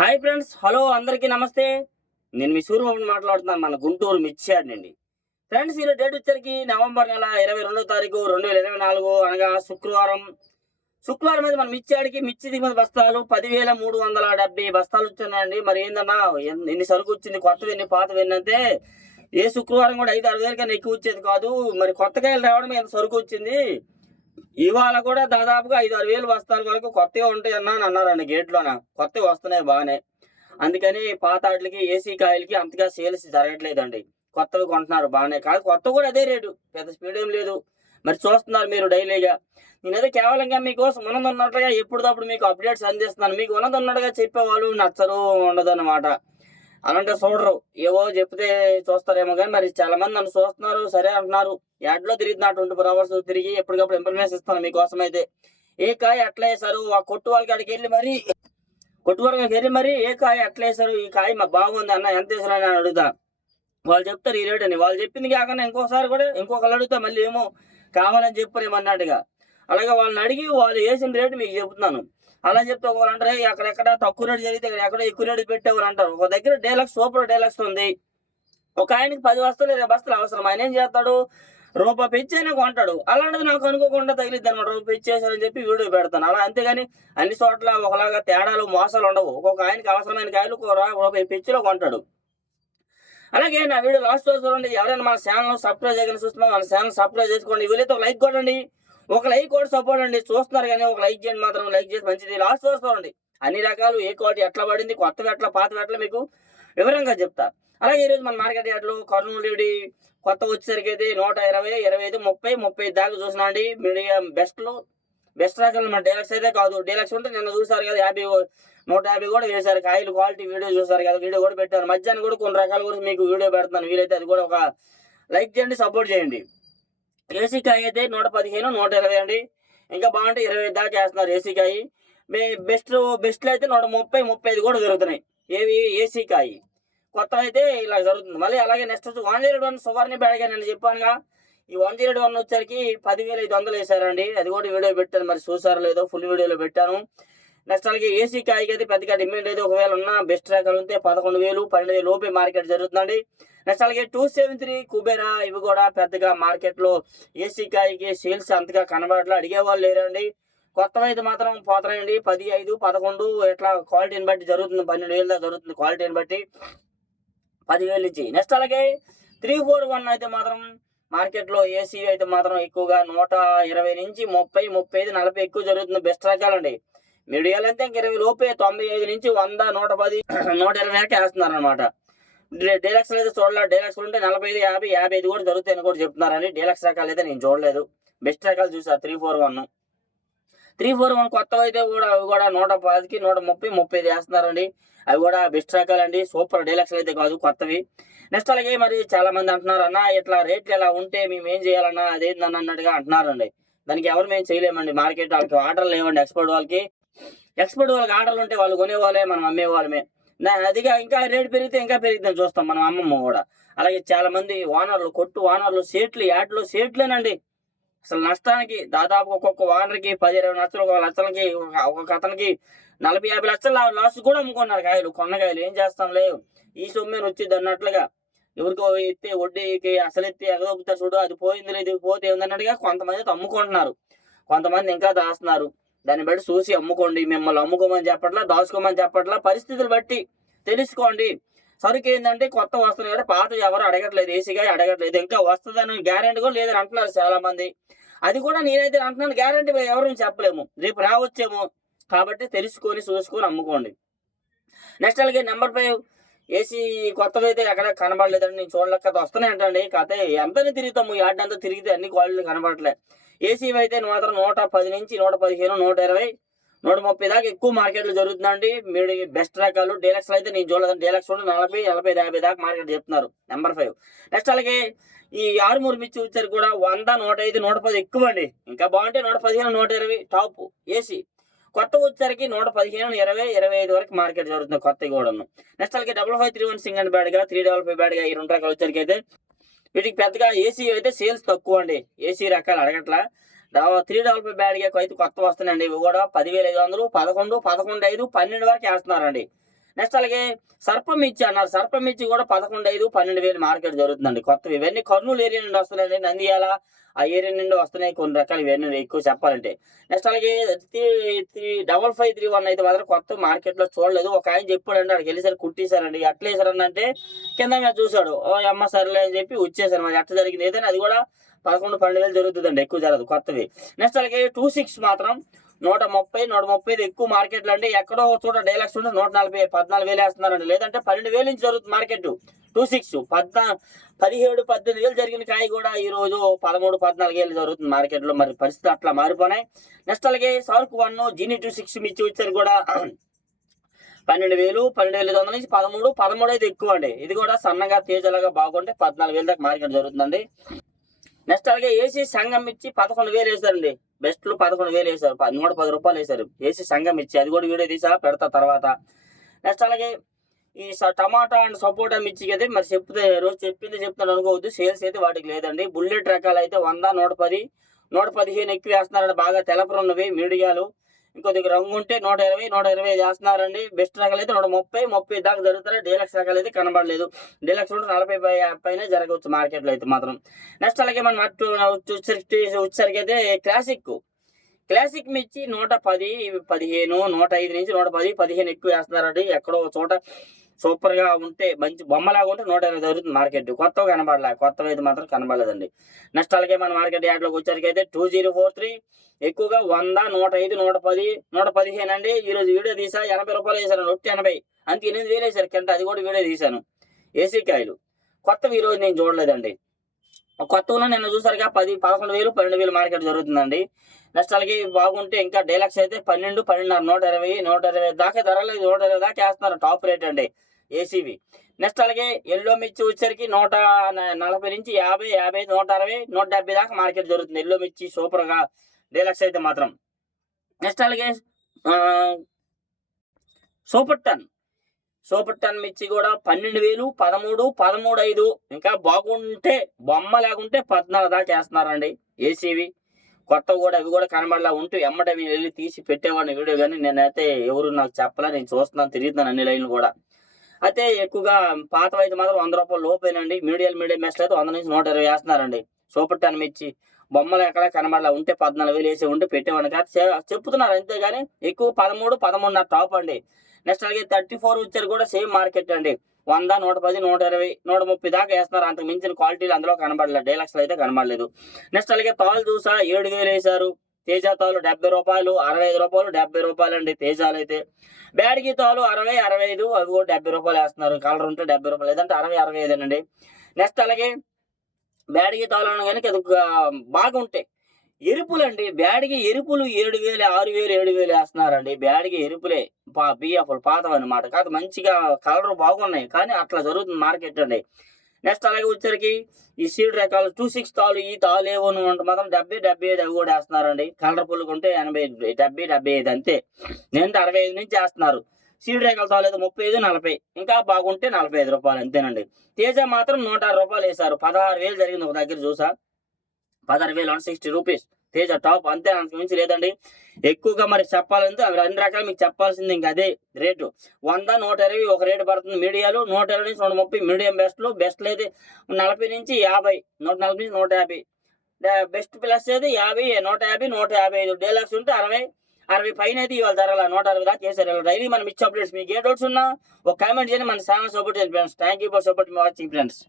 Hi friends, hello అందరికీ నమస్తే. నేను మీ సూర్యబాబుని మాట్లాడుతున్నాను, మన గుంటూరు మిర్చి యార్డ్ నుండి. ఫ్రెండ్స్, ఈరోజు డేట్ వచ్చరికి నవంబర్ నెల 22వ తారీఖు 2024 అనగా శుక్రవారం. శుక్రవారం మీద మన మిర్చి యార్డ్కి మిర్చి దిగుమతి బస్తాలు 10,370 బస్తాలు వచ్చాయండి. మరి ఏందన్నా ఎన్ని సరుకు వచ్చింది, కొత్తది ఎన్ని పాతవి ఎన్నంటే ఏ శుక్రవారం కూడా 5-6 వేల కన్నా ఎక్కువ వచ్చేది కాదు. మరి కొత్త కాయలు రావడం ఎంత సరుకు వచ్చింది. ఇవాళ కూడా దాదాపుగా 5-6 వేలు బస్తాల వరకు కొత్తగా ఉంటాయి అని అన్నారండి గేట్లోన. కొత్తవి వస్తున్నాయి బాగానే. అందుకని పాత వాటికి ఏసీ కాయలకి అంతగా సేల్స్ జరగట్లేదండి. కొత్తవి కొంటున్నారు బాగానే. కాదు కొత్త కూడా అదే రేటు, పెద్ద స్పీడ్ ఏం లేదు. మరి చూస్తున్నారు మీరు డైలీగా. నేనైతే కేవలంగా మీకోసం ఉన్నదన్నట్లుగా ఎప్పటికప్పుడు మీకు అప్డేట్స్ అందిస్తున్నాను. మీకు ఉన్నదన్నట్టుగా చెప్పేవాళ్ళు నచ్చరు, ఉండదన్నమాట. అలాంటి చూడరు, ఏవో చెప్తే చూస్తారేమో. కానీ మరి చాలా మంది నన్ను చూస్తున్నారు, సరే అంటున్నారు. యాడ్లో తిరుగుతున్నా 24 hours తిరిగి ఎప్పటికప్పుడు ఇన్ఫర్మేషన్ ఇస్తాను మీకోసం. అయితే ఏ కాయ అట్లా వేసారు, ఆ కొట్టు వాళ్ళకి అక్కడికి వెళ్ళి మరి ఏ కాయ అట్లా వేసారు, ఈ కాయ మాకు బాగుంది అన్న, ఎంత వేసారు అని అడుగుతా. వాళ్ళు చెప్తారు ఈ రేట్ అని. వాళ్ళు చెప్పింది కాకుండా ఇంకోసారి కూడా ఇంకొకళ్ళు అడుగుతా, మళ్ళీ ఏమో కావాలని చెప్పరేమన్నట్టుగా. అలాగే వాళ్ళని అడిగి వాళ్ళు వేసిన రేటు మీకు చెప్తున్నాను. అలా చెప్తే ఒకళ్ళు అంటారు అక్కడెక్కడ తక్కువ రేటు జరిగితే ఇక్కడ ఎక్కడ ఎక్కువ రేటు పెట్టేవారు అంటారు. ఒక దగ్గర డీలక్స్, సూపర్ డీలక్స్ ఉంది. ఒక ఆయనకి 10 బస్తాలు 20 బస్తాలు అవసరం. ఆయన ఏం చేస్తాడు, రూపాయి పెంచైనా కొంటాడు. అలాంటిది నాకు అనుకోకుండా తగిలిద్ది అనమాట. రూపాయి పెంచేసారని చెప్పి వీడియో పెడతాను అలా. అంతేగాని అన్ని చోట్ల ఒకలాగా తేడాలు మోసాలు ఉండవు. ఒక్కొక్క ఆయనకి అవసరమైన కాయలు రూపాయి పెంచిలో కొంటాడు. అలాగే నా వీడియో లాస్ట్ రోజు చూడండి. ఎవరైనా మన ఛానల్ సబ్స్క్రైబ్ చేయని చూస్తున్నాం, మన ఛానల్ సబ్స్క్రైబ్ చేసుకోండి. వీలైతే ఒక లైక్ కొట్టండి. ఒక లైక్ కూడా సపోర్ట్ అండి. చూస్తున్నారు కానీ ఒక లైక్ చేయండి మాత్రం. లైక్ చేసి మంచిది. లాస్ట్ రోజు చూడండి, అన్ని రకాలు ఏ క్వాలిటీ ఎట్లా పడింది, కొత్తవి ఎట్లా పాతవి ఎట్లా మీకు వివరంగా చెప్తా. అలాగే ఈరోజు మన మార్కెట్ యార్డ్లో కర్నూలు కొత్త వచ్చేసరికి అయితే 120, 25, 30, 35 దాకా చూసినా అండి. మీడియం బెస్ట్ రకాలు మన డీలక్స్ అయితే కాదు. డీలక్స్ ఉంటే నిన్న చూసారు కదా, 150 కూడా వేశారు. కాయలు క్వాలిటీ వీడియో చూసారు కదా, వీడియో కూడా పెట్టాను. మధ్యాహ్నం కూడా కొన్ని రకాల గురించి మీకు వీడియో పెడతాను. వీలైతే అది కూడా ఒక లైక్ చేయండి, సపోర్ట్ చేయండి. ఏసీ కాయ అయితే 115, 120 అండి. ఇంకా బాగుంటే 25 దాకా వేస్తున్నారు ఏసీ కాయ. బెస్ట్లో అయితే 130, 35 కూడా జరుగుతున్నాయి. ఏవి ఏసీ కాయ కొత్తవి అయితే ఇలా జరుగుతుంది. మళ్ళీ అలాగే నెక్స్ట్ వచ్చి 101 సువర్ణ బ్యాడ్గా నేను చెప్పానుగా. ఈ 101 వచ్చరికి 10,500 వేసారండి. అది కూడా వీడియో పెట్టాను, మరి చూసారో లేదో, ఫుల్ వీడియోలో పెట్టాను. నెక్స్ట్ అలాగే ఏసీ కాయకి అయితే పెద్దగా డిమాండ్ లేదు. ఒకవేళ ఉన్న బెస్ట్ రకాలు ఉంటే 11,000, 12,000 లోపే మార్కెట్ జరుగుతుందండి. నెక్స్ట్ అలాగే 273 కుబేరా, ఇవి కూడా పెద్దగా మార్కెట్లో ఏసీ కాయకి సేల్స్ అంతగా కనబడట్లా, అడిగేవాళ్ళు లేరండి. కొత్తవి అయితే మాత్రం పోతున్నాయండి. 10, 5, 11 ఇట్లా క్వాలిటీని బట్టి జరుగుతుంది. 12,000 దాకా జరుగుతుంది క్వాలిటీని బట్టి, 10,000 నుంచి. నెక్స్ట్ అలాగే 341 అయితే మాత్రం మార్కెట్లో ఏసీ అయితే మాత్రం ఎక్కువగా 120 నుంచి 30, 35, 40 ఎక్కువ జరుగుతుంది. బెస్ట్ రకాలండి. మీడియాలు అంతే 20 లోపే, 95 నుంచి 100, 110, 120 దాకా వేస్తున్నారు అనమాట. డీలక్స్ అయితే చూడలేదు. డీలక్స్ ఉంటే 45, 50, 55 కూడా జరుగుతాయని కూడా చెప్తున్నారండి. డీలక్స్ రకాలు అయితే నేను చూడలేదు. బెస్ట్ రకాలు చూసా 341 కొత్తవి అయితే కూడా అవి కూడా 110కి 130, 35 వేస్తున్నారండి. అవి కూడా బెస్ట్ రకాలండి. సూపర్ డీలక్స్ అయితే కాదు, కొత్తవి. నెక్స్ట్ అలాగే మరి చాలా మంది అంటున్నారు, అన్న ఇట్లా రేట్లు ఎలా ఉంటే మేము ఏం చేయాలన్నా అదేందని అన్నట్టుగా అంటున్నారండి. దానికి ఎవరు మేము చేయలేమండి. మార్కెట్ వాళ్ళకి ఆర్డర్లు లేవండి. ఎక్స్పోర్ట్ వాళ్ళకి ఆర్డర్లు ఉంటే వాళ్ళు కొనేవాళ్ళే, మనం అమ్మేవాళ్ళమే. అదిగా ఇంకా రేటు పెరిగితే ఇంకా పెరిగితే చూస్తాం మనం, అమ్మమ్మ కూడా. అలాగే చాలా మంది ఓనర్లు, కొట్టు ఓనర్లు, యాడ్లో సేట్లేనండి. అసలు నష్టానికి దాదాపు ఒక్కొక్క ఓనర్కి 10-20 లక్షలు, ఒక లక్షలకి, ఒక్కొక్క అతనికి 40-50 లక్షల లాస్ కూడా అమ్ముకున్నారు కాయలు. కొన్నకాయలు ఏం చేస్తాం లేవు, ఈ సొమ్మేని వచ్చింది అన్నట్లుగా. ఎవరికో ఎత్తే వడ్డీకి అసలు ఎత్తి ఎగదొప్పుతారు చూడు, అది పోయింది లేదు, ఇది పోతే ఏందన్నట్టుగా కొంతమంది అయితే అమ్ముకుంటున్నారు. కొంతమంది ఇంకా దాస్తున్నారు. దాన్ని బట్టి చూసి అమ్ముకోండి. మిమ్మల్ని అమ్ముకోమని చెప్పట్లా, దాచుకోమని చెప్పట్లా, పరిస్థితులు బట్టి తెలుసుకోండి. సరుకు ఏంటంటే కొత్త వస్తున్నాయి కదా, పాత ఎవరు అడగట్లేదు, ఏసీగా అడగట్లేదు. ఇంకా వస్తుందని గ్యారెంటీ కూడా లేదని అంటున్నారు చాలా మంది. అది కూడా నేనైతే అంటున్నాను, గ్యారెంటీ ఎవరు చెప్పలేము, రేపు రావచ్చేమో. కాబట్టి తెలుసుకొని చూసుకొని అమ్ముకోండి. నెక్స్ట్ అలాగే నెంబర్ 5 ఏసీ కొత్తవి అయితే ఎక్కడ కనబడలేదండి. నేను చూడలేక వస్తున్నాయి అంటండి. కాకపోతే ఎంతని తిరుగుతాము, యాడ్ అంతా తిరిగితే అన్ని క్వాలిటీలు కనబడట్లే. ఏసీ అయితే మాత్రం 110 నుంచి 115, 120, 130 దాకా ఎక్కువ మార్కెట్లో జరుగుతుందండి. మీరు బెస్ట్ రకాలు డీలక్స్లు అయితే నేను చూడలేదండి. డీలక్స్ 40, 40, 50 దాకా మార్కెట్ చెప్తున్నారు. నెంబర్ 5. నెక్స్ట్ అలాగే ఈ 6 మిర్చి వచ్చారు కూడా 100, 105, 110 ఎక్కువ అండి. ఇంకా బాగుంటే 115, 120 టాప్ ఏసీ. కొత్త వచ్చరికి 115, 20, 25 వరకు మార్కెట్ జరుగుతుంది కొత్తవి కూడా. నెక్స్ట్ అలాగే 5531 సింగల్ బ్యాడ్గా, 355 బ్యాడ్గా, ఈ 2 రకాలు వచ్చరికి అయితే వీటికి పెద్దగా ఏసీ అయితే సేల్స్ తక్కువ అండి. ఏసీ రకాలు అడగట్లా. 355 బ్యాడ్గా అయితే కొత్త వస్తున్నాయండి. ఇవి కూడా 10,500, 11, 11,500, 12 వరకు వేస్తున్నారండి. నెక్స్ట్ అలాగే సర్పమిర్చి అన్నారు. సర్పమిర్చి కూడా 11,500, 12,000 మార్కెట్ జరుగుతుందండి కొత్తవి. ఇవన్నీ కర్నూలు ఏరియా నుండి వస్తున్నాయి, నంద్యాల ఆ ఏరియా నుండి వస్తున్నాయి కొన్ని రకాలు, ఇవన్నీ ఎక్కువ చెప్పాలంటే. నెక్స్ట్ అలాగే 5531 అయితే మాత్రం కొత్త మార్కెట్లో చూడలేదు. ఒక ఆయన చెప్పాడండి, అక్కడికి వెళ్ళేసరికి కుట్టేశారండి. ఎట్లా వేసారని అంటే కింద మీద చూశాడు, ఓ అమ్మ సర్లే అని చెప్పి వచ్చేసారు. మరి ఎట్లా జరిగింది ఏదైనా అది కూడా 11-12,000 జరుగుతుందండి, ఎక్కువ జరగదు కొత్తవి. నెక్స్ట్ అలాగే 26 మాత్రం 130, 130 ఎక్కువ మార్కెట్లు అండి. ఎక్కడో చోట డైలాక్స్ ఉంటే 140, 14,000 వేస్తున్నారండి, లేదంటే 12,000 నుంచి జరుగుతుంది మార్కెట్. 26 17, 18,000 జరిగిన కాయ కూడా ఈ రోజు 13, 14,000 జరుగుతుంది మార్కెట్లో. మరి పరిస్థితి అట్లా మారిపోయినాయి. నెక్స్ట్ అలాగే సార్క్ 1 జీని 26 మిర్చి వచ్చారు కూడా 12,000, 12,500 నుంచి 13, 13 అయితే ఎక్కువ అండి. ఇది కూడా సన్నగా తేజలాగా బాగుంటే 14,000 దాకా మార్కెట్ జరుగుతుందండి. నెక్స్ట్ అలాగే ఏసీ సంఘం ఇచ్చి 11,000 వేశారండి. బెస్ట్లు 11,000 వేశారు, 110 రూపాయలు వేశారు ఏసీ సంఘం ఇచ్చి. అది కూడా వీడియో తీసా పెడతా తర్వాత. నెక్స్ట్ అలాగే ఈ టమాటా అండ్ సపోటా మిర్చి అయితే మరి రోజు చెప్తున్నాను అనుకోవద్దు, సేల్స్ అయితే వాటికి లేదండి. బుల్లెట్ రకాలు అయితే 100, 110, 115 ఎక్కువ వేస్తున్నారండి. బాగా తెలపరు ఉన్నవి మీడియాలు. ఇంకొద్దిగా రంగు ఉంటే 120, 125 వేస్తున్నారండి. బెస్ట్ రకాలు అయితే 130, 30 దాకా జరుగుతాయి. డీలక్స్ రకాలు అయితే కనబడలేదు. డీలక్స్ ఉంటే 40 పైన జరగవచ్చు మార్కెట్లో అయితే మాత్రం. నెక్స్ట్ అలాగే మనం వచ్చేసరికి అయితే క్లాసిక్ మిర్చి 110, 15, 105 నుంచి 110, 15 ఎక్కువ వేస్తున్నారండి. ఎక్కడో చోట సూపర్ గా ఉంటే మంచి బొమ్మలాగా ఉంటే 120 జరుగుతుంది మార్కెట్. కొత్తవి కొత్తవి అయితే మాత్రం కనబడలేదండి. నెక్స్ట్ అలాగే మన మార్కెట్ యార్డ్లోకి వచ్చేసరికి అయితే 2043 ఎక్కువగా 100, 105, 110, 115 అండి. ఈ రోజు వీడియో తీసా 80 రూపాయలు వేసాను, 180 అంతే 8,000 వేసారు కింద. అది కూడా వీడియో తీశాను. ఏసీ కాయలు కొత్తవి ఈ రోజు నేను చూడలేదండి. కొత్తగా నిన్న చూసారుగా 10, 11,000, 12,000 మార్కెట్ జరుగుతుందండి. నెక్స్ట్ అలాగే బాగుంటే ఇంకా డైలాక్స్ అయితే 12, 12,500, 120 దాకా ధరలేదు. 120 దాకా వేస్తున్నారు, టాప్ రేట్ అండి ఏసీవి. నెక్స్ట్ అలాగే ఎల్లో మిర్చి వచ్చేసరికి 140 నుంచి 50, 55, 160, 170 దాకా మార్కెట్ జరుగుతుంది. ఎల్లో మిర్చి సూపర్ గా డైలాక్స్ అయితే మాత్రం. నెక్స్ట్ అలాగే సూపర్ టన్ మిర్చి కూడా 12,000, 13, 13,500 ఇంకా బాగుంటే బొమ్మ లేకుంటే 14 దాకా వేస్తున్నారండి ఏసీవి. కొత్త కూడా అవి కూడా కనబడలా ఉంటూ ఎమ్మట వెళ్ళి తీసి పెట్టేవాడిని వీడియో, కానీ నేనైతే ఎవరు నాకు చెప్పలే, నేను చూస్తున్నాను, తిరుగుతున్నాను అన్ని లైన్లు కూడా. అయితే ఎక్కువగా పాతవి అయితే మాత్రం 100 రూపాయలు లోపేనండి. మీడియం మెస్ట్లు అయితే 100 నుంచి 120 వేస్తున్నారండి. సూపర్ టన్ మిర్చి బొమ్మలు ఎక్కడ కనబడలా ఉంటే 14,000 వేసి ఉంటే పెట్టేవాడిని కాదు, చెప్తున్నారు అంతేగాని ఎక్కువ 13, 13 టాప్ అండి. నెక్స్ట్ అలాగే 34 వచ్చారు కూడా సేమ్ మార్కెట్ అండి. 100, 110, 120, 130 దాకా వేస్తున్నారు. అంతకు మించిన క్వాలిటీలు అందులో కనబడలేదు, డైలాక్స్లో అయితే కనబడలేదు. నెక్స్ట్ అలాగే తాళ్ళు చూసా 7,000 వేశారు. తేజ తాళ్ళు 70 రూపాయలు, 65 రూపాయలు, 70 రూపాయలు అండి తేజాలు అయితే. బ్యాడ్కి తాళ్ళు 60, 65 అవి కూడా 70 రూపాయలు వేస్తున్నారు. కలర్ ఉంటే 70 రూపాయలు, లేదంటే 60, 65 అండి. నెక్స్ట్ అలాగే బ్యాడ్కి తాళ్ళు కానీ అది బాగుంటాయి ఎరుపులు అండి. బ్యాడ్కి ఎరుపులు 7,000, 6,000, 7,000 వేస్తున్నారండి. బ్యాడ్కి ఎరుపులే బియ్యపులు పాతవి అనమాట. కాదు మంచిగా కలర్ బాగున్నాయి, కానీ అట్లా జరుగుతుంది మార్కెట్ అండి. నెక్స్ట్ అలాగే వచ్చరికి ఈ సీడ్ రకాలు 26 తాళ్ళు, ఈ తాళ్ళు ఏమో మాత్రం 70, 75 అవి కూడా వేస్తున్నారండి. కలర్ పుల్లుగా ఉంటే 80, 70, 75 అంతే. నేనంటే 65 నుంచి వేస్తున్నారు. సీడ్ రేఖల తాళ్ళు అయితే 35, 40 ఇంకా బాగుంటే 45 రూపాయలు అంతేనండి. తేజ మాత్రం 106 రూపాయలు వేశారు. 16,000 జరిగింది ఒక దగ్గర చూసా, 16,160 రూపీస్ తేజ టాప్ అంతే, అంతకు మించి లేదండి. ఎక్కువగా మరి చెప్పాలంటే అవి అన్ని రకాలు మీకు చెప్పాల్సింది ఇంకా అదే రేటు. 100, 120 ఒక రేటు పడుతుంది మీడియాలు, 120 నుంచి 130 మీడియం బెస్ట్లు అయితే 40 నుంచి 50, 140 నుంచి 150. బెస్ట్ ప్లస్ అయితే 50, 150, 155. డీలక్స్ ఉంటే 60, 60 పైన అయితే ఇవాళ ధరల 160 దాకా చేశారు. డైలీ మనం ఇచ్చే అప్డేట్స్ మీకు ఏ డౌట్స్ ఉన్నా ఒక కామెంట్ చేయండి. మన ఛానల్ సపోర్ట్ చేయండి friends. Thank you for support me watching friends.